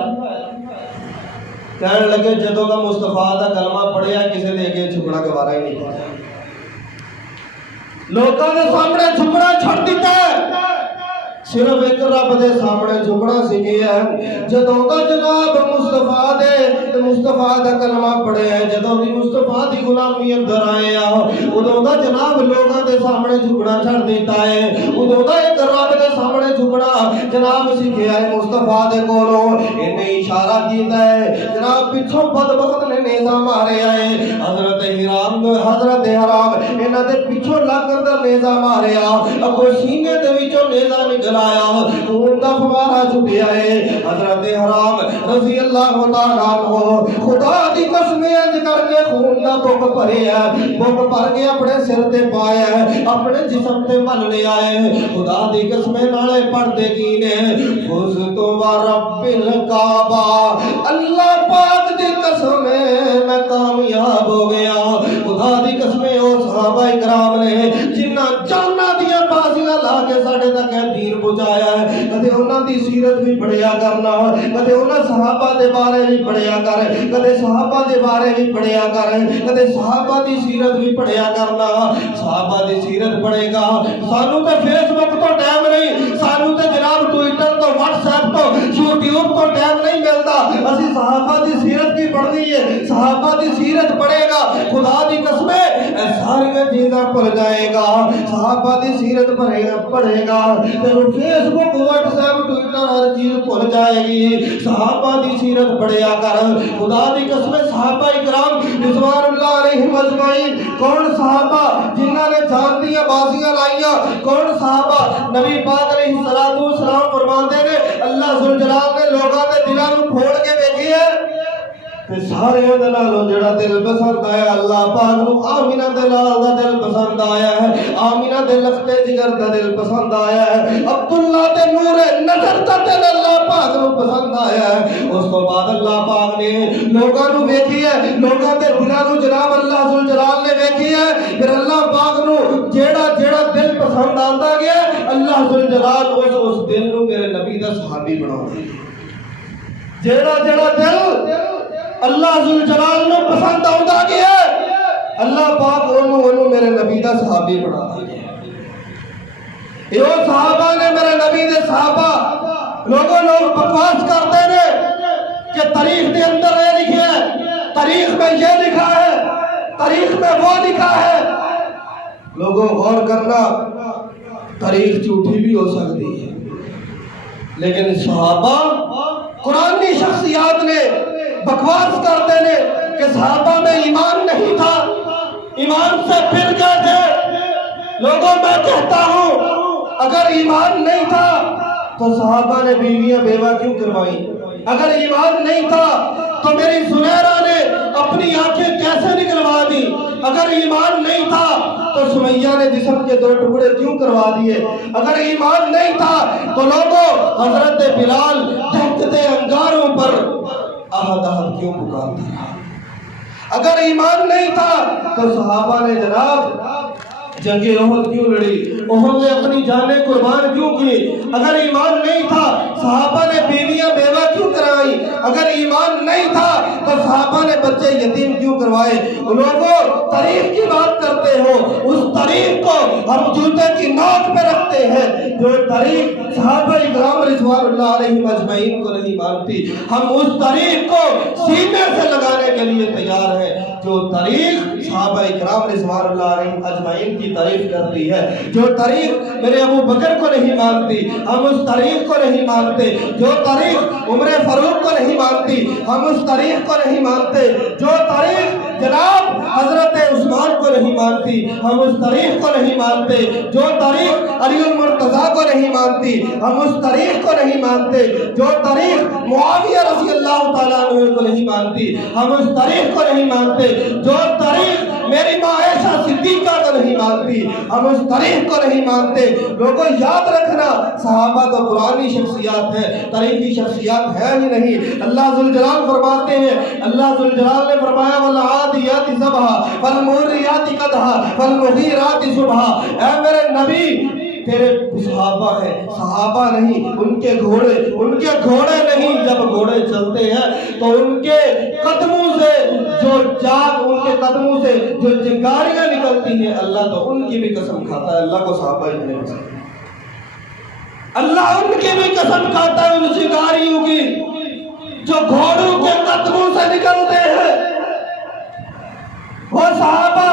کہنے لگے جدوں کا مصطفیٰ دا کلمہ پڑھیا کسی نے اگے جھکنا گوارا ہی نہیں کیا لوکاں دے سامنے جھکنا چھڑ دیتا ہے صرف ایک رب دے سامنے جھکنا سکھیا ہے جدوں دا جناب مصطفیٰ دا کلمہ پڑھے ہے جدوں دی مصطفیٰ دی غلامی اندر آئے ادوں دا جناب لوگاں دے سامنے جھکنا چھڑ دیتا ہے ادوں دا ایک رب دے سامنے جھکنا جناب سکھیا ہے مصطفیٰ دے کولوں انہیں اشارہ کیتا ہے جناب پیچھوں بدبخت نے نیزہ مارے آئے حضرت حرام انہاں دے پیچھوں لگ اندر نیزہ مارے اگوں سینے دے وچوں نیزہ نکل آیا خون دا فوارہ چھٹیا ہے حضرت حرام رضی اللہ تعالیٰ عنہ خدا دی قسم اج کر کے خون دا بک بھرے ہے بک بھر کے اپنے سر تے پایا ہے اپنے جسم تے مل لے آئے خدا دی قسم نالے پڑھدے کی نے فزت ورب الکعبہ اللہ پاک دی قسم میں کامیاب ہو گیا خدا دی قسم او صحابہ کرام نے جنہاں جاناں دیاں بازیاں لا کے ساڈے تک دین پہنچایا ہے کدے انہاں دی سیرت بھی پڑھیا کرنا کدے انہاں صحابہ دے بارے بھی پڑھیا کر کدے صحابہ دے بارے بھی پڑھیا کر کدے صحابہ دی سیرت بھی پڑھیا کرنا صحابہ دی سیرت پڑھے گا سانو تے فیس بک تو ٹائم نہیں سانو تے جناب ٹویٹر تو واٹس ایپ تو یوٹیوب تو ٹائم نہیں ملتا اسی صحابہ دی سیرت کی پڑھنی ہے صحابہ دی سیرت پڑھے گا خدا دی قسم ساری چیزاں پڑھ جائے گا صحابہ دی سیرت پڑھے گا فیس بک واٹس ایپ ٹویٹر ہر چیز بھول جائے گی صحابہ دی سیرت پڑھیا کر خدا دی قسم صحابہ اکرام رضوان اللہ علیہم اجمعین کون صحابہ جنہاں نے جان دیاں بازیاں لائیاں کون صحابہ نبی پاک علیہ السلام فرماندے نے اللہ ذوالجلال نے لوگاں دے دلاں نوں کھول کے ویکھی ہے تے سارے دے نالوں جڑا دل پسند آیا اللہ پاک نو آمینہ دے نال دا دل پسند آیا ہے آمینہ دے لختے جگر دا دل پسند آیا ہے عبداللہ تے نور نظر دا دل اللہ پاک نو پسند آیا ہے اس تو بعد اللہ پاک نے لوگاں نو ویکھی ہے لوگاں دے دلاں نو جناب اللہ ذوالجلال نے ویکھی ہے پھر اللہ پاک نو جیڑا دل پسند آندا گیا اللہ ذوالجلال اس دل نو میرے نبی دا صحابی بنا دیا جیڑا دل اللہ ذوالجلال نے پسند آندا گیا اللہ پاک انہوں میرے نبی دا صحابی بنا دیا یہ صحابہ نے میرے نبی دے صحابہ لوگ بکواس کرتے ہیں کہ تاریخ کے اندر یہ لکھا ہے تاریخ میں یہ لکھا ہے تاریخ میں وہ لکھا ہے لوگوں غور کرنا تاریخ جھوٹی بھی ہو سکتی ہے لیکن صحابہ قرآنی شخصیات نے بکواس کرتے نے کہ صحابہ میں ایمان نہیں تھا ایمان سے پھر گئے تھے لوگوں میں کہتا ہوں اگر ایمان نہیں تھا تو صحابہ نے بیویاں بیوہ کیوں کروائی اگر ایمان نہیں تھا تو میری زنیرہ نے اپنی آنکھیں کیسے نکلوا دی اگر ایمان نہیں تھا تو سمیہ نے جسم کے 2 ٹکڑے کیوں کروا دیے اگر ایمان نہیں تھا تو لوگوں حضرت بلال دہکتے انگاروں پر احد احد کیوں پکارتا رہا اگر ایمان نہیں تھا تو صحابہ نے جناب جنگ احد کیوں لڑی احد نے اپنی جانیں قربان کیوں کی اگر ایمان نہیں تھا صحابہ نے بیویاں بیوہ کیوں کرائی اگر ایمان نہیں تھا تو صحابہ نے بچے یتیم کیوں کروائے لوگوں تاریخ کی بات کرتے ہو اس تاریخ کو ہم جوتے کی نوک پہ رکھتے ہیں جو تاریخ صحابہ اکرام رضوان اللہ علیہم اجمعین کو نہیں مانتی ہم اس تاریخ کو سینے سے لگانے کے لیے تیار ہیں جو تاریخ صحابہ اکرام رضوان اللہ علیہم اجمعین کی تعریف کرتی ہے جو تاریخ میرے ابو بکر کو نہیں مانتی ہم اس تاریخ کو نہیں مانتے جو تاریخ عمر فاروق کو نہیں مانتی ہم اس تاریخ کو نہیں مانتے جو تاریخ جناب حضرت عثمان کو نہیں مانتی، ہم اس تاریخ کو نہیں مانتے، جو تاریخ علی المرتضیٰ کو نہیں مانتی، ہم اس تاریخ کو نہیں مانتے، جو تاریخ معاویہ رضی اللہ تعالیٰ عنہ کو نہیں مانتی، ہم اس تاریخ کو نہیں مانتے، جو تاریخ میری ماں عائشہ صدیقہ کو نہیں مانتی، ہم اس تاریخ کو نہیں مانتے۔ لوگوں یاد رکھنا، صحابہ تو قرآنی شخصیات ہیں، تاریخی شخصیات ہے ہی نہیں۔ اللہ ذوالجلال فرماتے ہیں، اللہ ذوالجلال نے فرمایا والعادیات ضبحا فالموریات قدحا فالمغیرات صبحا۔ اے میرے نبی تیرے صحابہ ہیں، صحابہ نہیں، ان کے گھوڑے نہیں، جب گھوڑے چلتے ہیں تو ان کے قدموں سے جو چنگاریاں نکلتی ہیں، اللہ تو ان کی بھی قسم کھاتا ہے، اللہ کو صحابہ ہی نہیں پسند، اللہ ان کی بھی قسم کھاتا ہے ان چنگاریوں کی جو گھوڑوں کے قدموں سے نکلتے ہیں، وہ صحابہ۔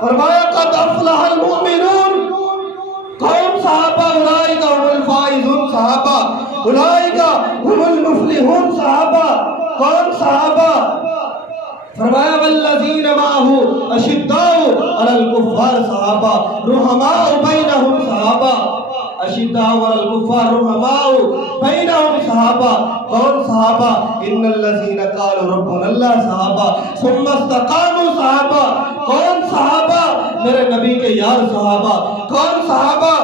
فرمایا قد افلح المؤمنون، کون صحابہ؟ اولئک هم الفائزون صحابہ، اولئک هم المفلحون صحابہ، کون صحابہ؟ فرمایا والذین معه اشداء علی الکفار صحابہ، رحماء بینہم صحابہ، اشداء علی الکفار رحماء بینہم صحابہ، کون صحابہ؟ ان الذین قالوا ربنا اللہ صحابہ، ثم استقاموا صحابہ، کون صحابہ؟ میرے نبی کے یار صحابہ، کون صحابہ؟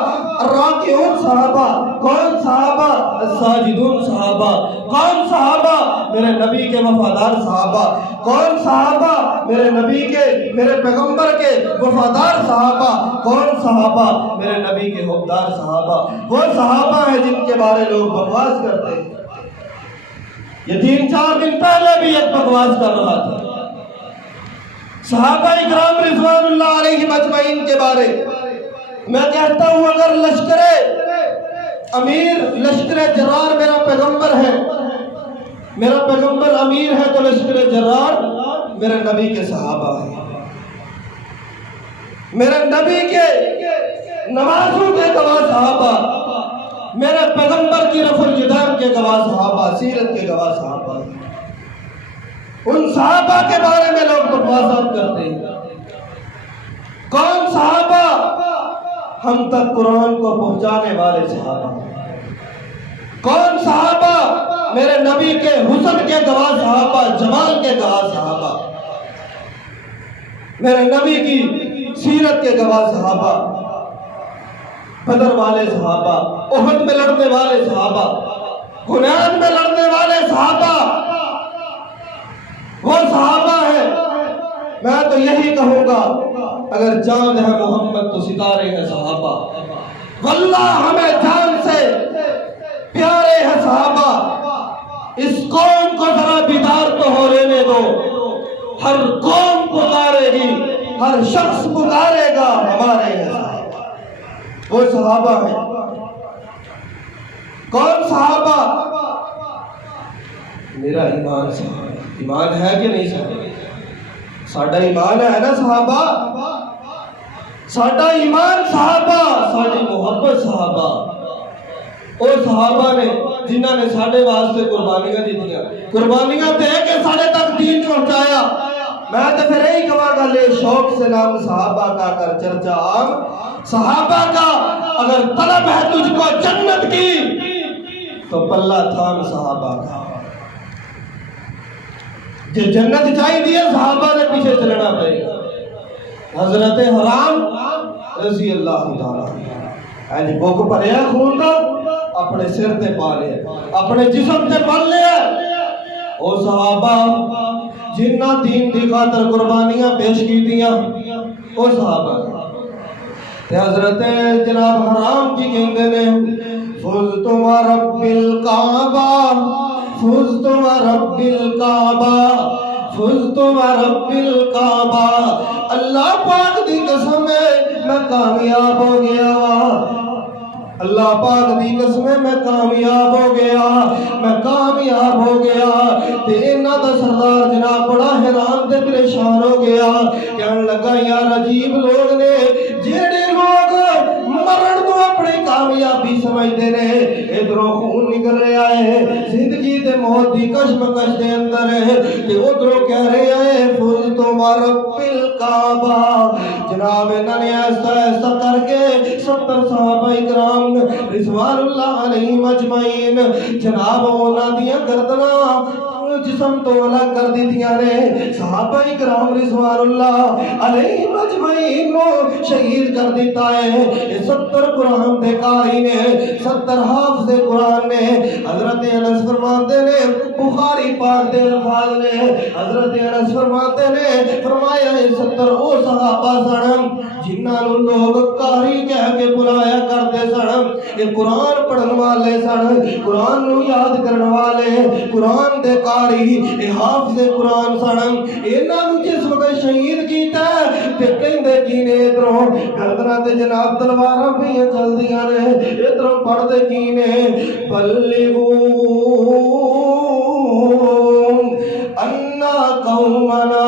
الراکعون صحابہ، کون صحابہ؟ الساجدون صحابہ، کون صحابہ؟ میرے نبی کے وفادار صحابہ، کون صحابہ؟ میرے نبی کے، میرے پیغمبر کے وفادار صحابہ، کون صحابہ؟ میرے نبی کے حبدار صحابہ، وہ صحابہ ہیں جن کے بارے لوگ بکواس کرتے ہیں۔ یہ 3-4 دن پہلے بھی ایک بکواس کر رہا تھا صحابہ اکرام رضوان اللہ علیہم اجمعین کے بارے۔ میں کہتا ہوں اگر لشکر امیر، لشکر جرار میرا پیغمبر ہے، میرا پیغمبر امیر ہے، تو لشکر جرار میرے نبی کے صحابہ ہیں، میرے نبی کے نمازوں کے گواہ صحابہ، میرے پیغمبر کی رفع الجدار کے گواہ صحابہ، سیرت کے گواہ صحابہ۔ ان صحابہ کے بارے میں لوگ بکواسات کرتے ہیں۔ کون صحابہ؟ ہم تک قرآن کو پہنچانے والے صحابہ۔ کون صحابہ؟ میرے نبی کے حسن کے گواہ صحابہ، جمال کے گواہ صحابہ، میرے نبی کی سیرت کے گواہ صحابہ، بدر والے صحابہ، احد میں لڑنے والے صحابہ، حنین میں لڑنے والے صحابہ، وہ صحابہ ہیں۔ میں تو یہی کہوں گا اگر جان ہے محمد تو ستارے ہیں صحابہ، واللہ ہمیں جان سے پیارے ہیں صحابہ۔ اس قوم کو ذرا بیدار تو ہو لینے دو، ہر قوم پکارے گی، ہر شخص پکارے گا ہمارے ہیں صحابہ، وہ صحابہ ہیں۔ کون صحابہ؟ میرا ایمان صحابہ، ایمان ہے کہ نہیں صحابہ؟ ساڈا ایمان ہے نا صحابہ، ساڈا ایمان صحابہ، ساڈی محبت صحابہ، اور صحابہ نے جنہاں نے ساڈے واسطے قربانیاں دیتیاں، قربانیاں دے کے ساڈے تک دین پہنچایا۔ میں تو پھر یہی کہا گا لے شوق سے نام صحابہ کا کر چرچا عام، صحابہ کا اگر طلب ہے تجھ کو جنت کی تو پلہ تھام صحابہ کا، جو جنت چاہی دیئے صحابہ نے پیچھے چلنا پڑے گا۔ حضرت حرام رضی اللہ تعالیٰ اینی بوک پڑے ہیں خون دا اپنے سر تے پا لے، اپنے جسم تے پڑ لے، او صحابہ جنہ دین دی خاطر قربانیاں پیش کی دیاں، او صحابہ تے حضرت جناب حرام کی کہندے نے فزت و رب الکعبہ، فزت و رب الکعبہ، فزت و رب الکعبہ، اللہ پاک دی قسم ہے میں کامیاب ہو گیا، اللہ پاک دی قسم ہے میں کامیاب ہو گیا، میں کامیاب ہو گیا۔ تے انہاں دا سردار جناب بڑا حیران تے پریشان ہو گیا، کہنے لگا یار عجیب لوگ نے جیڑے لوگ مرن تو اپنی کامیاب کامیابی سمجھتے ہیں ادھروں خون نکل رہا ہے زندگی تے موت دی کشمکش دے اندر ہے کہ ادھروں کہہ رہے ہیں فل تو رب الکعبہ جناب انہوں نے ایسا ایسا کر کے 70 صحابہ اکرام رضوان اللہ علیہم اجمعین جناب انہاں دیاں گردناں جسم تو الگ کر دیتیاں نے صحابہ اکرام رضوان اللہ علیہم اجمعین کو شہید کر دیتا ہے 70 قرآن دے قاری نے 70 حافظ قرآن نے حضرت انس فرماتے نے بخاری پاک دے الفاظ نے حضرت انس فرماتے نے فرمایا 70 او صحابہ سن جنہاں نوں لوگ قاری کہہ کے بلایا کرتے سن یہ قرآن پڑھن والے سن قرآن نوں یاد کرن والے قرآن دے قاری اے حافظ قرآن سن انہاں نوں جس وقت شہید کیتا تے کہندے کی نے ادھروں گردناں تے جناب تلواراں پہ چلدیاں نے ادھروں پڑھدے کی نے بلغو انا قومنا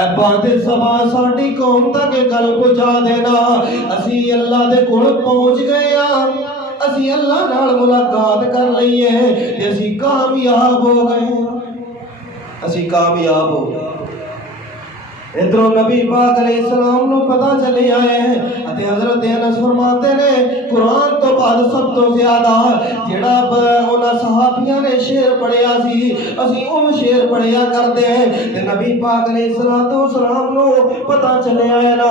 اے بات زبان ساڈی قوم تک گل پہنچا دینا اسی اللہ دے کول پہنچ گئے ہاں اسی اللہ نال ملاقات کر لئی ہے تے اسی کامیاب ہو گئے اسی کامیاب ہو گئے ادھروں نبی پاک علیہ السلام نو پتہ چلے آئے ہیں اتے حضرت انس فرماتے نے قرآن تو بعد سب تو زیادہ جڑا انہاں صحابیاں نے شعر پڑھیا سی اسی اون شعر پڑھیا کرتے ہیں تے نبی پاک علیہ السلام نو پتہ چلے آئے نا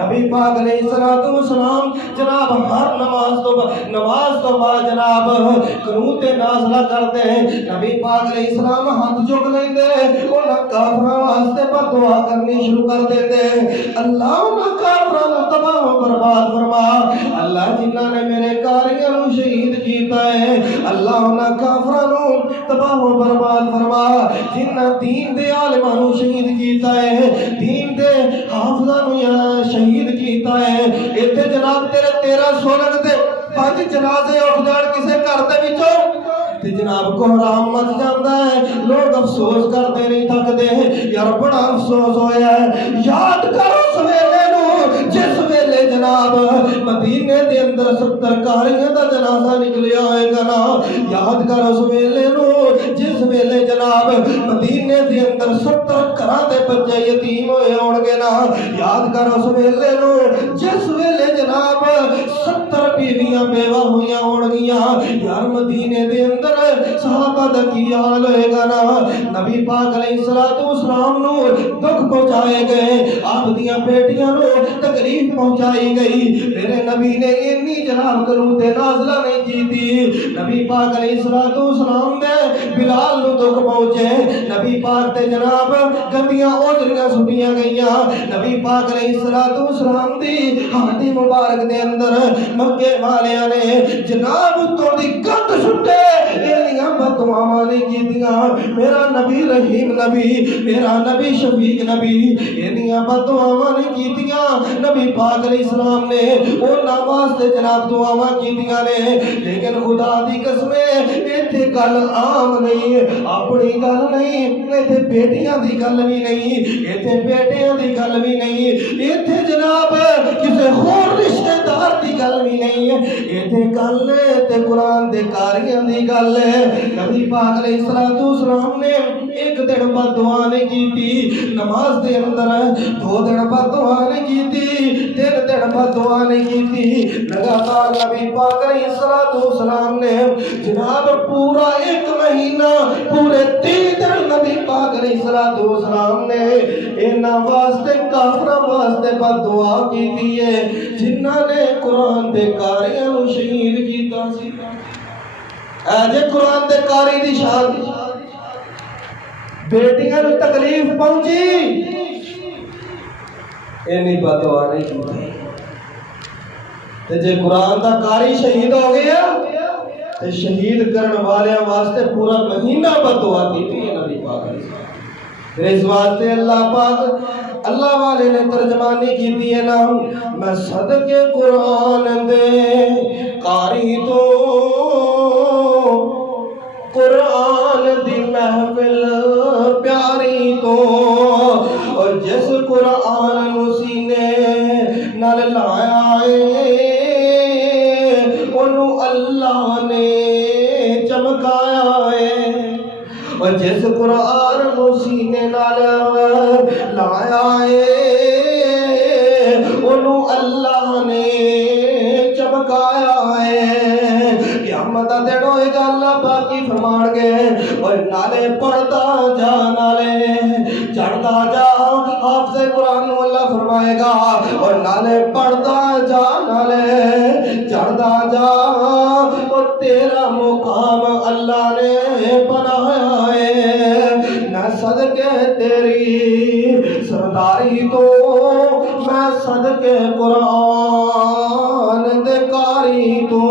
نبی پاک علیہ السلام جناب ہر نماز تو بعد جناب قنوت نازلہ کرتے ہیں نبی پاک علیہ السلام ہاتھ چک لیندے انہاں کافراں واسطے بد دعا کرنی شروع کر دیتے اللہ انہاں کافراں نوں تباہ و برباد فرما اللہ جنہاں نے میرے کاریاں نوں شہید کیتا ہے اللہ انہاں کافراں نوں تباہ و برباد فرما جنہاں دین دے عالماں نوں شہید کیتا ہے دین دے حافظاں نوں شہید کیتا ہے ایتھے جناب تیرے 13 سولن دے 5 جنازے اٹھ جان کسے گھر دے وچوں تے جناب کوہرام مچ جاندا ہے لوگ افسوس کرتے نہیں تھکدے یار بڑا افسوس ہویا ہے یاد کرو سویرے نو جس ویلے جناب مدینے دے اندر 70 قاریاں دا جنازہ نکلیا ہوئے گا نا یاد کرو سویرے نو جس ویلے جناب مدینے دے اندر 70 گھراں دے بچے یتیم ہوئے ہون گے نا یاد کرو سویرے نو جس ویلے جناب 70 بیویاں بیوہ ہویاں ہون گیاں یار مدینے دے اندر صحابہ دا کی حال ہوئے گا نا نبی پاک علیہ السلام نو دکھ پہنچائے گئے آپ دیاں بیٹیاں نو تکلیف پہنچائی گئی میرے نبی نے اتنی جناب قنوت نازلہ نہیں کی تھی نبی پاک علیہ السلام نے بلال نو دکھ پہنچے نبی پاک تے جناب گندیاں اوجریاں سٹیاں گئیاں نبی پاک علیہ السلام دی ہاتھی مبارک دے اندر مکے والیاں نے جناب تو دی گند سٹے انیاں بددعاواں نہیں کیتیاں میرا نبی رحیم نبی میرا نبی شفیق نبی انیاں بددعاواں نہیں کیتیاں نبی پاک علیہ السلام نے انہاں واسطے جناب دعاواں کیتیاں نے لیکن خدا دی قسم ایتھے گل عام نہیں اپنی گل نہیں ایتھے بیٹیاں دی گل بھی نہیں ایتھے بیٹیاں دی گل بھی نہیں ایتھے جناب کسے ہور رشتہ دار دی گل بھی نہیں ایتھے گل تے قرآن دے قاریاں دی گل ہے نبی پاک علیہ السلام نے ایک دن بعد دعا نہیں کیتی نماز دے اندر 2 دن بعد دعا نہیں کیتی 3 دن بعد دعا نہیں کیتی لگاتار نبی پاک علیہ السلام نے جناب پورا 1 مہینہ پورے 30 دن نبی پاک علیہ السلام نے انہاں واسطے کافراں واسطے بد دعا کیتی ہے جنہاں نے قرآن دے قاریاں نوں شہید کیتا سی اے جے قرآن دے قاری دی شان بیٹیاں نوں تکلیف پہنچی اینی بد دعا نہیں کیتی تے جے قرآن دا قاری شہید ہو گیا تے شہید کرن والیاں واسطے پورا مہینہ بد دعا کیتی ہے نبی پاک پھر اس واسطے اللہ پاک اللہ والے نے ترجمانی کیتی ہے نا میں صدقے قرآن دے قاری تو قرآن دی محفل پیاری تو اور جس قرآن نو سینے نال لایا ہے اللہ نے چمکایا ہے اور جس قرآن نو سینے نال لایا ہے انہوں اللہ نے چمکایا ہے قیامت دا دن ہوئے گا اللہ باقی فرمان گے اور نالے پڑھتا جا نالے چڑھتا جا حافظ قرآن نو اللہ فرمائے گا اور نالے پڑھتا جا نالے چڑھتا جا اور تیرا مقام اللہ نے بنایا ہے میں صدقے تیری سرداری تو میں صدقے قرآن دے کاری تو